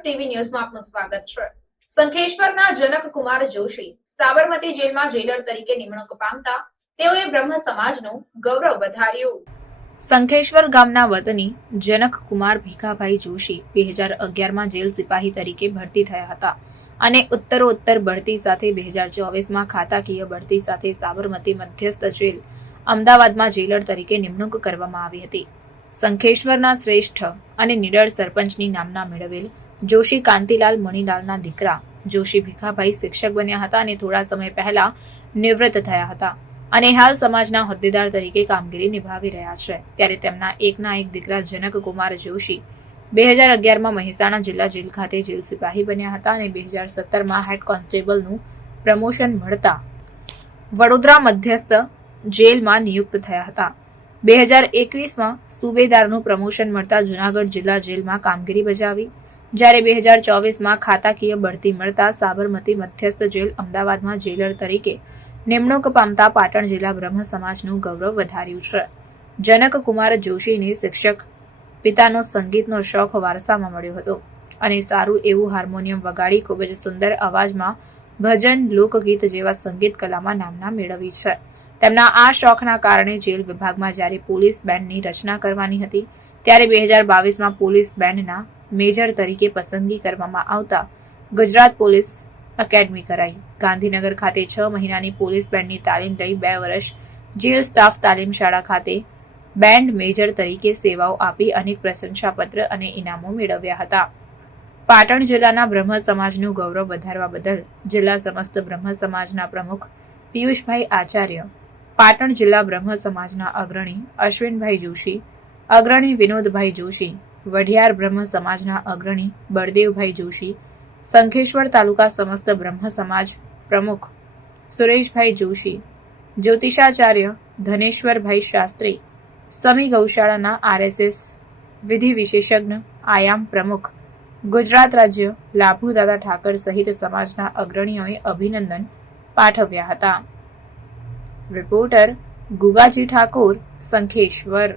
TV ન્યૂઝમાં આપનું સ્વાગત છે. સંખેશ્વરના જનક કુમાર જોશી સાબરમતી જેલમાં જેલર તરીકે નિમણૂક પામતા તેઓએ બ્રહ્મ સમાજનું ગૌરવ વધાર્યું. સંખેશ્વર ગામના વતની જનક કુમાર ભીખાભાઈ જોશી બે હજાર અગિયારમાં જેલ સિપાહી તરીકે ભરતી થયા હતા અને ઉત્તરોત્તર બઢતી સાથે બે હજાર ચોવીસમાં ખાતાકીય બઢતી સાથે સાબરમતી મધ્યસ્થ જેલ અમદાવાદમાં જેલર તરીકે નિમણૂક કરવામાં આવી હતી. સંખેશ્વરના શ્રેષ્ઠ અને નિડર સરપંચની નામના મેળવેલ જોશી કાંતિલાલ મણીલાલના દીકરા. જોશી ભીખાભાઈ શિક્ષક બન્યા હતા અને થોડા સમય પહેલા નિવૃત્ત થયા હતા અને હાલ સમાજના હોદ્દેદાર તરીકે કામગીરી નિભાવી રહ્યા છે. ત્યારે તેમના એકના એક દીકરા જનક કુમાર જોશી બે હજાર અગિયારમાં મહેસાણા જિલ્લા જેલ ખાતે જેલ સિપાહી બન્યા હતા અને બે હજાર સત્તરમાં હેડ કોન્સ્ટેબલનું પ્રમોશન મળતા વડોદરા મધ્યસ્થ જેલમાં નિયુક્ત થયા હતા. બે હજાર એકવીસમાં સુબેદારનું પ્રમોશન મળતા જુનાગઢ જિલ્લા જેલમાં કામગીરી બજાવી જ્યારે બે હજાર ચોવીસમાં ખાતાકીય બઢતી મળતા સાબરમતી મધ્યસ્થ જેલ અમદાવાદમાં જેલર તરીકે નિમણૂક પામતા પાટણ જિલ્લા બ્રહ્મ સમાજનું ગૌરવ વધાર્યું છે. જનક કુમાર જોશીને શિક્ષક, પિતાનો સંગીતનો શોખ વારસામાં મળ્યો હતો અને સારું એવું હાર્મોનિયમ વગાડી ખૂબ જ સુંદર અવાજમાં ભજન, લોકગીત જેવા સંગીત કલામાં નામના મેળવી છે. તેમના આ શોખના કારણે જેલ વિભાગમાં જ્યારે પોલીસ બેન્ડની રચના કરવાની હતી, ત્યારે બે હજાર બાવીસમાં પોલીસ બેન્ડના મેજર તરીકે પસંદગી કરવામાં આવતા ગુજરાત પોલીસ એકેડમી કરાઈ. ગાંધીનગર ખાતે છ મહિનાની પોલીસ બેન્ડની તાલીમ લઈ બે વર્ષ જેલ સ્ટાફ તાલીમ શાળા ખાતે બેન્ડ મેજર તરીકે સેવાઓ આપી અનેક પ્રશંસાપત્ર અને ઇનામો મેળવ્યા હતા. પાટણ જિલ્લાના બ્રહ્મ સમાજનું ગૌરવ વધારવા બદલ જિલ્લા સમસ્ત બ્રહ્મ સમાજના પ્રમુખ પિયુષભાઈ આચાર્ય, પાટણ જિલ્લા બ્રહ્મ સમાજના અગ્રણી અશ્વિનભાઈ જોશી, અગ્રણી વિનોદભાઈ જોશી વઢિયાર બ્રહ્મ સમાજના અગ્રણી બળદેવભાઈ જોશી સંખેશ્વર તાલુકા સમસ્ત બ્રહ્મ સમાજ પ્રમુખ સુરેશભાઈ જોશી, જ્યોતિષાચાર્ય ધનેશ્વરભાઈ શાસ્ત્રી, સમી ગૌશાળાના આરએસએસ વિધિ વિશેષજ્ઞ આયામ પ્રમુખ, ગુજરાત રાજ્ય લાભુદાદા ઠાકર સહિત સમાજના અગ્રણીઓએ અભિનંદન પાઠવ્યા હતા. રિપોર્ટર ગુગાજી ઠાકોર સંખેશ્વર